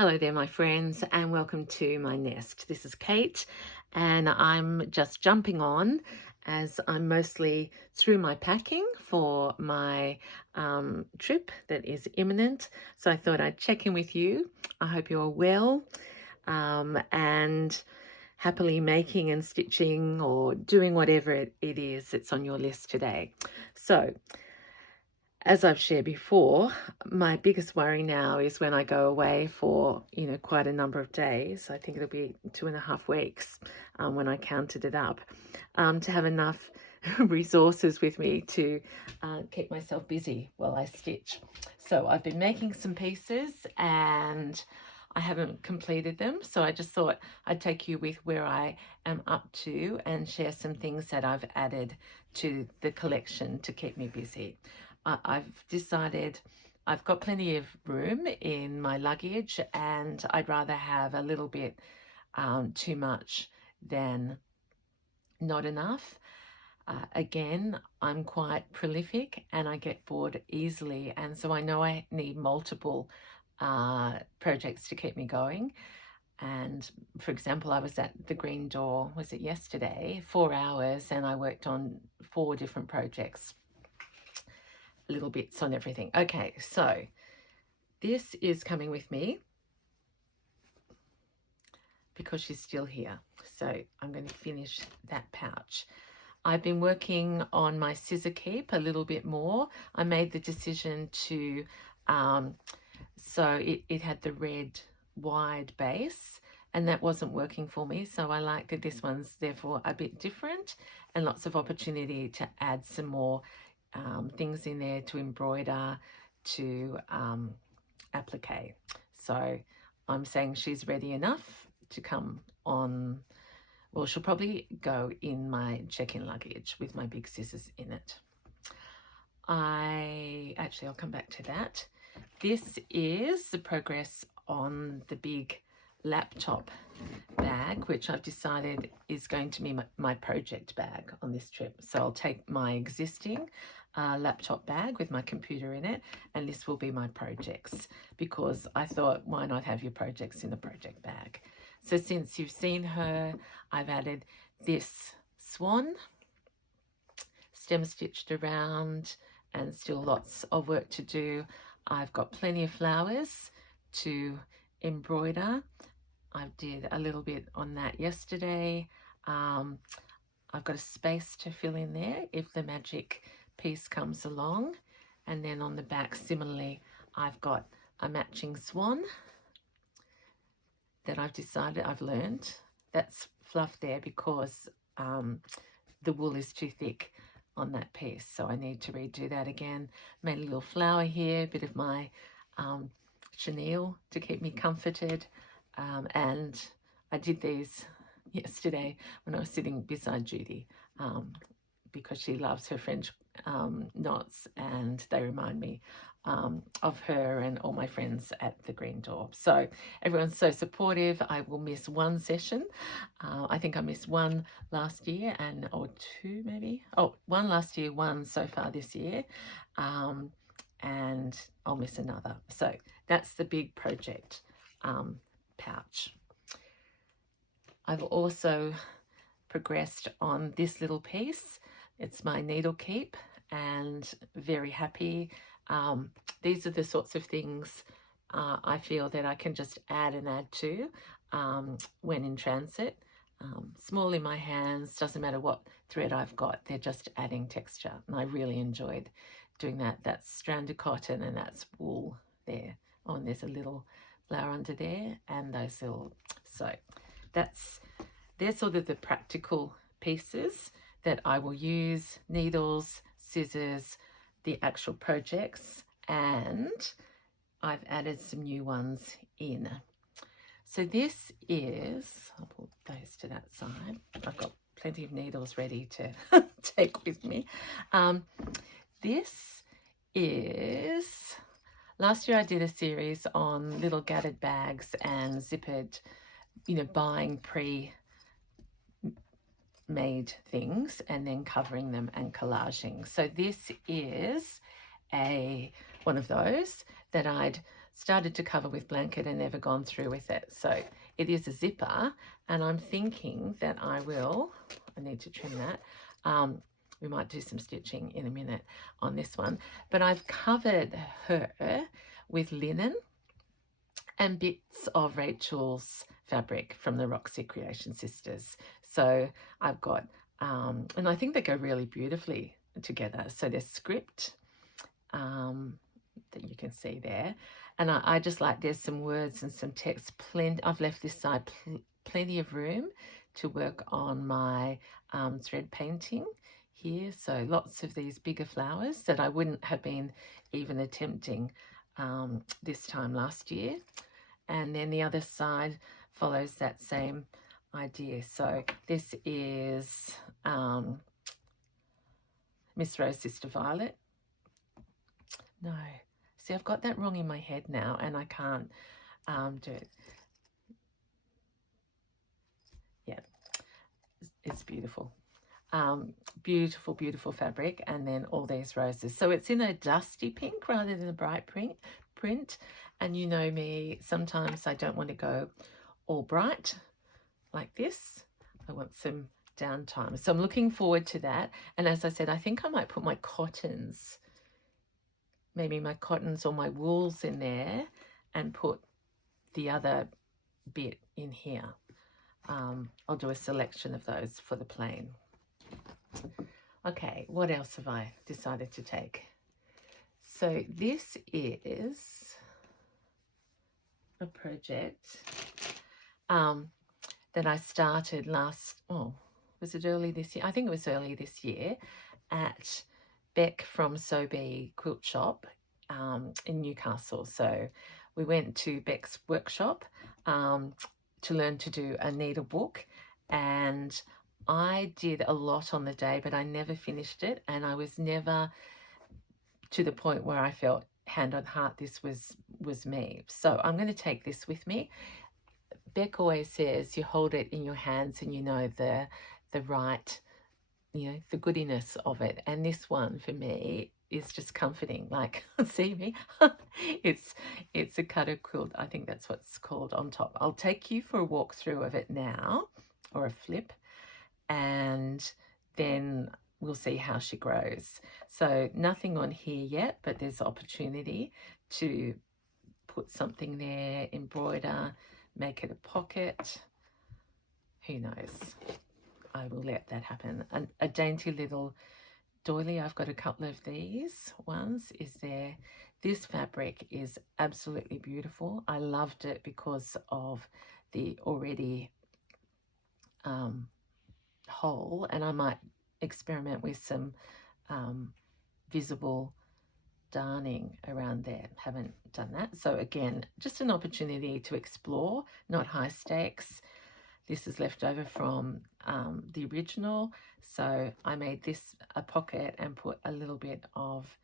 Hello there, my friends, and welcome to my nest. This is Kate, and I'm just jumping on as I'm mostly through my packing for my trip that is imminent. So I thought I'd check in with you. I hope you're well and happily making and stitching or doing whatever it is that's on your list today. So, as I've shared before, my biggest worry now is when I go away for, quite a number of days. I think it'll be 2.5 weeks when I counted it up, to have enough resources with me to keep myself busy while I stitch. So I've been making some pieces and I haven't completed them. So I just thought I'd take you with where I am up to and share some things that I've added to the collection to keep me busy. I've decided I've got plenty of room in my luggage and I'd rather have a little bit too much than not enough. Again, I'm quite prolific and I get bored easily, and so I know I need multiple projects to keep me going. And for example, I was at the Green Door, was it yesterday, 4 hours, and I worked on 4 different projects, little bits on everything. Okay, so this is coming with me because she's still here. So I'm going to finish that pouch. I've been working on my scissor keep a little bit more. I made the decision to, so it had the red wide base and that wasn't working for me. So I like that this one's therefore a bit different and lots of opportunity to add some more things in there to embroider, to applique. So I'm saying she's ready enough to come on. Well, she'll probably go in my check-in luggage with my big scissors in it. I'll come back to that. This is the progress on the big laptop bag, which I've decided is going to be my project bag on this trip. So I'll take my existing laptop bag with my computer in it, and this will be my projects, because I thought, why not have your projects in a project bag? So since you've seen her, I've added this swan, stem stitched around, and still lots of work to do. I've got plenty of flowers to embroider. I did a little bit on that yesterday. I've got a space to fill in there if the magic piece comes along. And then on the back, similarly, I've got a matching swan that I've learned. That's fluff there because the wool is too thick on that piece. So I need to redo that again. Made a little flower here, a bit of my chenille to keep me comforted. And I did these yesterday when I was sitting beside Judy, because she loves her French knots, and they remind me of her and all my friends at the Green Door. So everyone's so supportive. I will miss one session. I think I missed one last year, or two maybe. Oh, one last year, one so far this year. And I'll miss another. So that's the big project pouch. I've also progressed on this little piece. It's my needle keep, and very happy. These are the sorts of things I feel that I can just add and add to when in transit. Small in my hands, doesn't matter what thread I've got, they're just adding texture, and I really enjoyed doing that. That's stranded cotton and that's wool there. Oh, and there's a little flower under there, and those little, so they're sort of the practical pieces that I will use: needles, scissors, the actual projects, and I've added some new ones in. So this is, I'll put those to that side. I've got plenty of needles ready to take with me. This is, last year I did a series on little gathered bags and zippered, buying pre-made things and then covering them and collaging. So this is one of those that I'd started to cover with blanket and never gone through with it. So it is a zipper, and I'm thinking that I need to trim that. We might do some stitching in a minute on this one, but I've covered her with linen and bits of Rachel's fabric from the Roxy Creation Sisters. So I've got, and I think they go really beautifully together. So there's script that you can see there. And I just like, there's some words and some text. I've left this side plenty of room to work on my thread painting here. So lots of these bigger flowers that I wouldn't have been even attempting this time last year. And then the other side follows that same idea. So this is Miss Rose Sister Violet. No, see, I've got that wrong in my head now, and I can't do it. Yeah, it's beautiful. Beautiful, beautiful fabric, and then all these roses. So it's in a dusty pink rather than a bright print. And you know me, sometimes I don't want to go all bright like this. I want some downtime. So I'm looking forward to that. And as I said, I think I might put my cottons, maybe my cottons or my wools in there, and put the other bit in here. I'll do a selection of those for the plain. Okay, what else have I decided to take? So this is a project that I started was it early this year? I think it was early this year at Beck from Sobe Quilt Shop in Newcastle. So we went to Beck's workshop to learn to do a needlebook, and I did a lot on the day, but I never finished it, and I was never to the point where I felt hand on heart this was me. So I'm going to take this with me. Beck always says you hold it in your hands and you know the right, the goodiness of it. And this one for me is just comforting. Like, see me? it's a cutter quilt. I think that's what's called on top. I'll take you for a walk through of it now, or a flip, and then we'll see how she grows. So nothing on here yet, but there's opportunity to put something there, embroider, make it a pocket. Who knows? I will let that happen. A dainty little doily. I've got a couple of these ones. Is there? This fabric is absolutely beautiful. I loved it because of the already hole, and I might experiment with some visible darning around there. Haven't done that. So again, just an opportunity to explore, not high stakes. This is left over from the original. So I made this a pocket and put a little bit of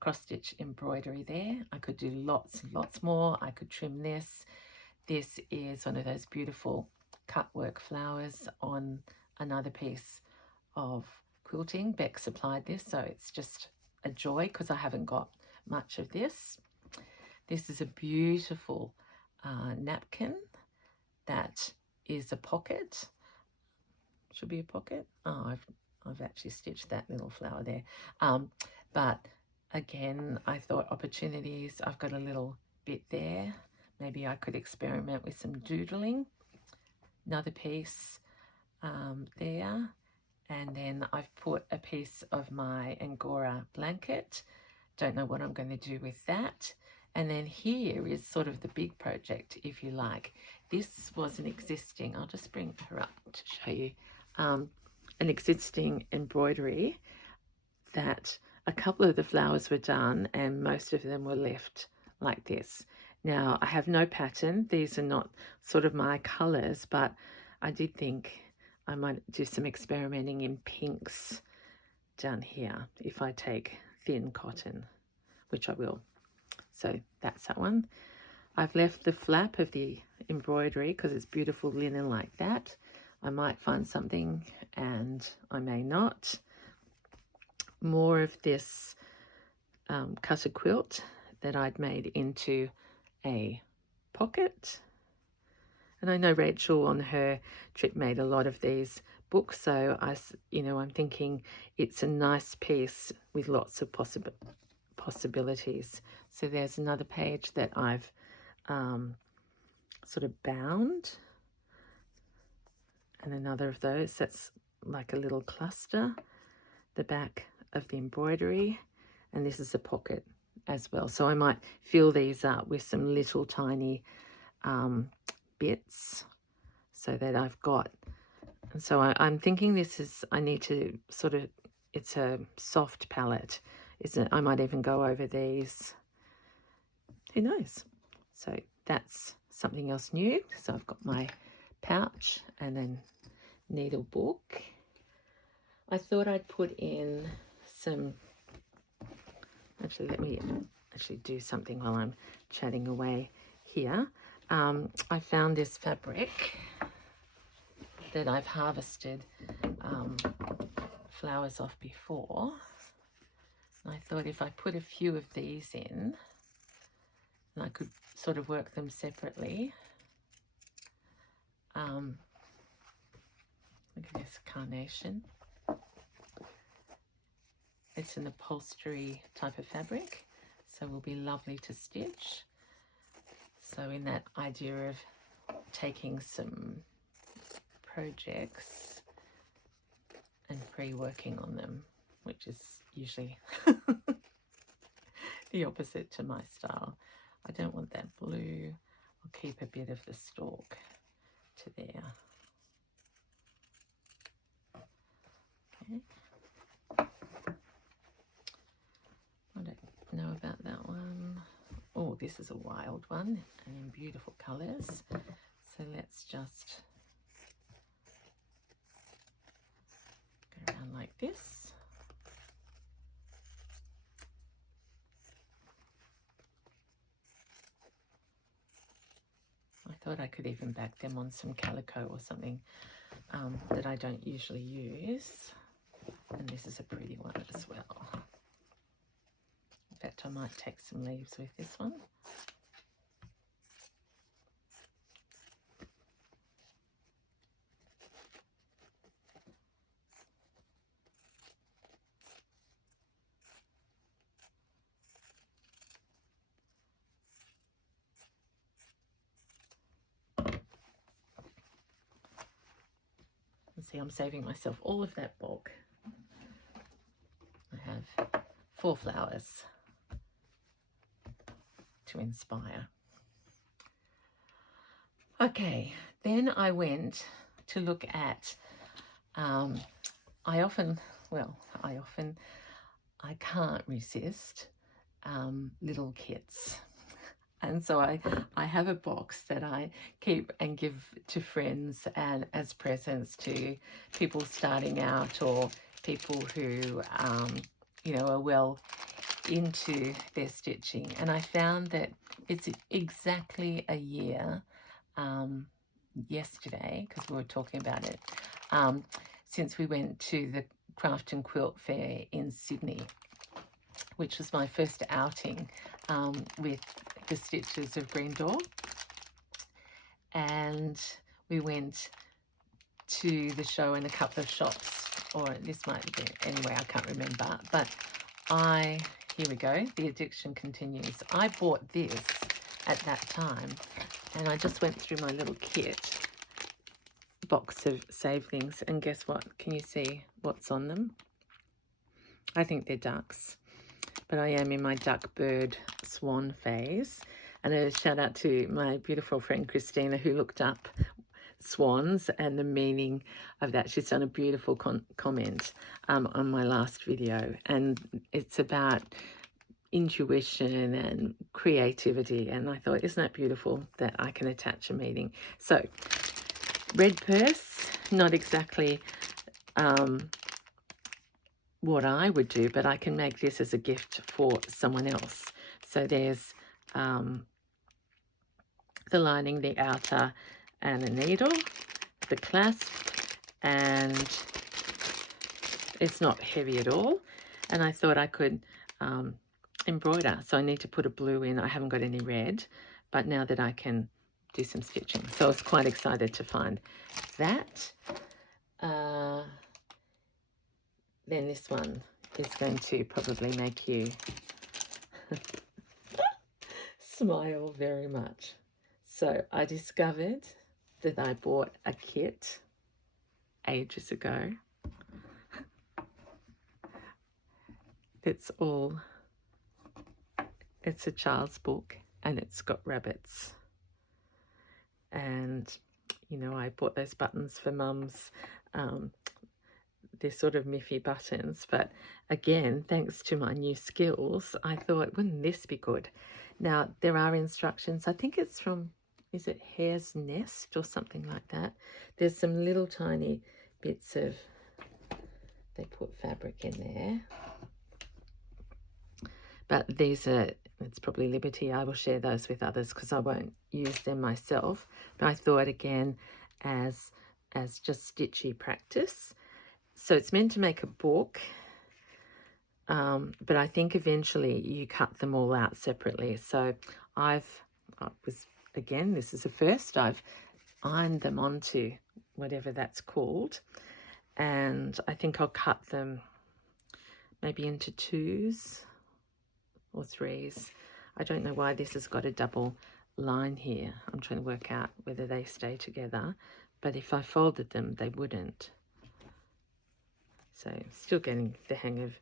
cross stitch embroidery there. I could do lots and lots more. I could trim this. This is one of those beautiful cut work flowers on another piece of quilting. Beck supplied this, so it's just a joy because I haven't got much of this. This is a beautiful napkin that is a pocket. Should be a pocket. Oh, I've actually stitched that little flower there. But again, I thought opportunities. I've got a little bit there. Maybe I could experiment with some doodling. Another piece there. And then I've put a piece of my Angora blanket. Don't know what I'm going to do with that. And then here is sort of the big project, if you like. This was an existing, I'll just bring her up to show you, an existing embroidery that a couple of the flowers were done and most of them were left like this. Now, I have no pattern. These are not sort of my colours, but I did think I might do some experimenting in pinks down here if I take thin cotton, which I will. So that's that one. I've left the flap of the embroidery because it's beautiful linen like that. I might find something and I may not. More of this cutter quilt that I'd made into a pocket. And I know Rachel on her trip made a lot of these books, so I'm thinking it's a nice piece with lots of possibilities. So there's another page that I've sort of bound, and another of those that's like a little cluster, the back of the embroidery, and this is a pocket as well. So I might fill these up with some little tiny bits so that I've got, and so I'm thinking I need to sort of, it's a soft palette, isn't it? I might even go over these, who knows? So that's something else new. So I've got my pouch and then Needlebook. I thought I'd put in some, actually let me actually do something while I'm chatting away here. I found this fabric that I've harvested flowers off before. And I thought if I put a few of these in, and I could sort of work them separately. Look at this carnation. It's an upholstery type of fabric, so will be lovely to stitch. So in that idea of taking some projects and pre-working on them, which is usually the opposite to my style. I don't want that blue. I'll keep a bit of the stalk to there. Okay. I don't know about that one. Oh, this is a wild one and in beautiful colours. So let's just go around like this. I thought I could even back them on some calico or something that I don't usually use. And this is a pretty one as well. In fact, I might take some leaves with this one. And see, I'm saving myself all of that bulk. I have 4 flowers to inspire. Okay, then I went to look at, I can't resist little kits. And so I have a box that I keep and give to friends and as presents to people starting out or people who, are well into their stitching. And I found that it's exactly a year yesterday, because we were talking about it, since we went to the Craft and Quilt Fair in Sydney, which was my first outing with the Stitches of Green Door. And we went to the show in a couple of shops, or this might be, anyway, I can't remember. But here we go, the addiction continues. I bought this at that time, and I just went through my little kit box of save things, and guess what? Can you see what's on them? I think they're ducks, but I am in my duck, bird, swan phase. And a shout out to my beautiful friend Christina, who looked up swans and the meaning of that. She's done a beautiful comment on my last video, and it's about intuition and creativity, and I thought, isn't that beautiful that I can attach a meaning? So red purse, not exactly what I would do, but I can make this as a gift for someone else. So there's the lining, the outer, and a needle, the clasp, and it's not heavy at all. And I thought I could embroider. So I need to put a blue in. I haven't got any red, but now that I can do some stitching. So I was quite excited to find that. Then this one is going to probably make you smile very much. So I discovered that I bought a kit ages ago. It's a child's book, and it's got rabbits. And, you know, I bought those buttons for mums. They're sort of miffy buttons, but again, thanks to my new skills, I thought, wouldn't this be good? Now, there are instructions. I think it's from, is it Hare's Nest or something like that? There's some little tiny bits of, they put fabric in there. But these are, it's probably Liberty. I will share those with others because I won't use them myself. But I thought, again, as just stitchy practice. So it's meant to make a book, but I think eventually you cut them all out separately. So again, this is a first, I've ironed them onto whatever that's called, and I think I'll cut them maybe into 2s or 3s. I don't know why this has got a double line here. I'm trying to work out whether they stay together, but if I folded them, they wouldn't. So still getting the hang of,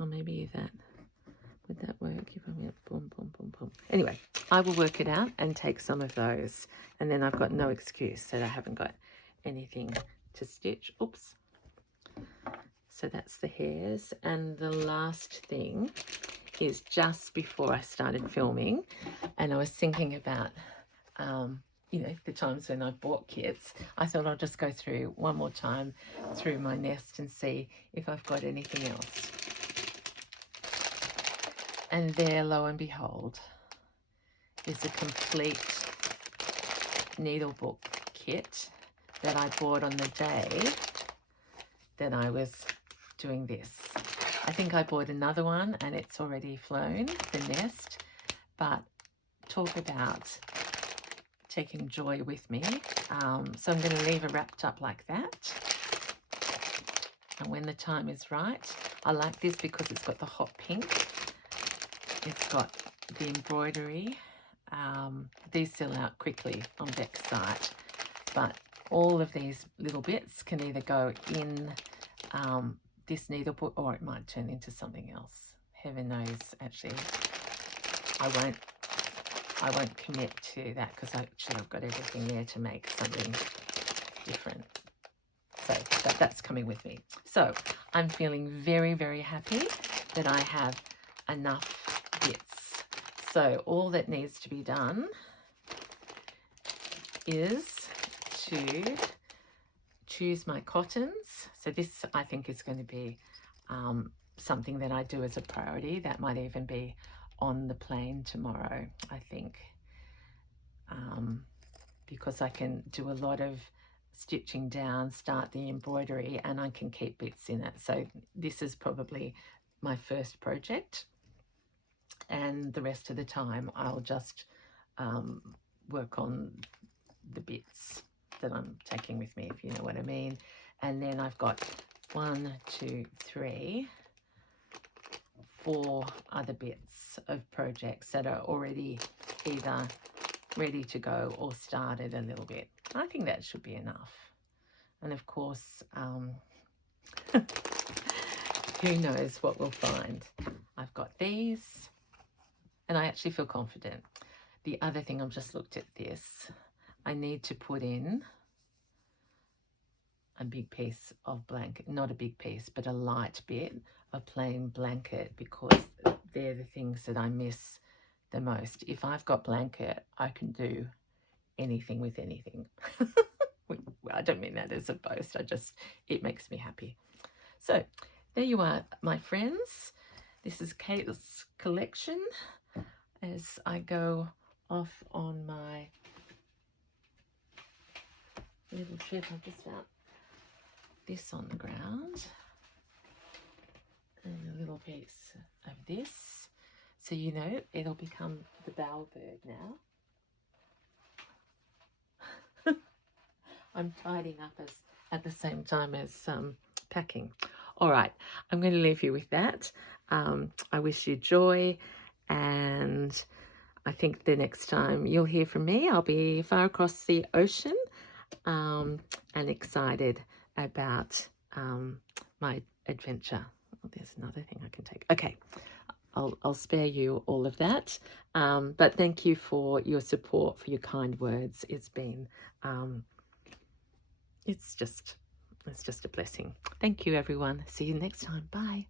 or maybe that, would that work? If I went boom, boom, boom, boom. Anyway, I will work it out and take some of those, and then I've got no excuse that I haven't got anything to stitch. Oops. So that's the hairs. And the last thing is just before I started filming, and I was thinking about you know, the times when I've bought kits, I thought I'll just go through one more time through my nest and see if I've got anything else. And there, lo and behold, is a complete Needlebook kit that I bought on the day that I was doing this. I think I bought another one and it's already flown, the nest, but talk about taking joy with me. So I'm going to leave it wrapped up like that. And when the time is right, I like this because it's got the hot pink. It's got the embroidery. These sell out quickly on Beck's site, but all of these little bits can either go in this needlebook or it might turn into something else. Heaven knows, actually. I won't commit to that because I've got everything there to make something different. So that's coming with me. So I'm feeling very, very happy that I have enough bits. So all that needs to be done is to choose my cottons. So this, I think, is going to be something that I do as a priority. That might even be on the plane tomorrow, I think, because I can do a lot of stitching down, start the embroidery, and I can keep bits in it. So this is probably my first project, and the rest of the time I'll just work on the bits that I'm taking with me, if you know what I mean. And then I've got 1, 2, 3, 4 other bits of projects that are already either ready to go or started a little bit. I think that should be enough. And of course, who knows what we'll find. I've got these, and I actually feel confident. The other thing, I've just looked at this, I need to put in a big piece of blanket, not a big piece, but a light bit of plain blanket, because they're the things that I miss the most. If I've got blanket, I can do anything with anything. I don't mean that as a boast, it makes me happy. So there you are, my friends. This is Kate's collection as I go off on my little trip. I've just found this on the ground. and a little piece of this. So you know it'll become the bowerbird now. I'm tidying up at the same time as packing. All right, I'm going to leave you with that. I wish you joy, and I think the next time you'll hear from me, I'll be far across the ocean, and excited about my adventure. Oh, there's another thing I can take. Okay, I'll spare you all of that. But thank you for your support, for your kind words. It's been it's just a blessing. Thank you, everyone. See you next time. Bye.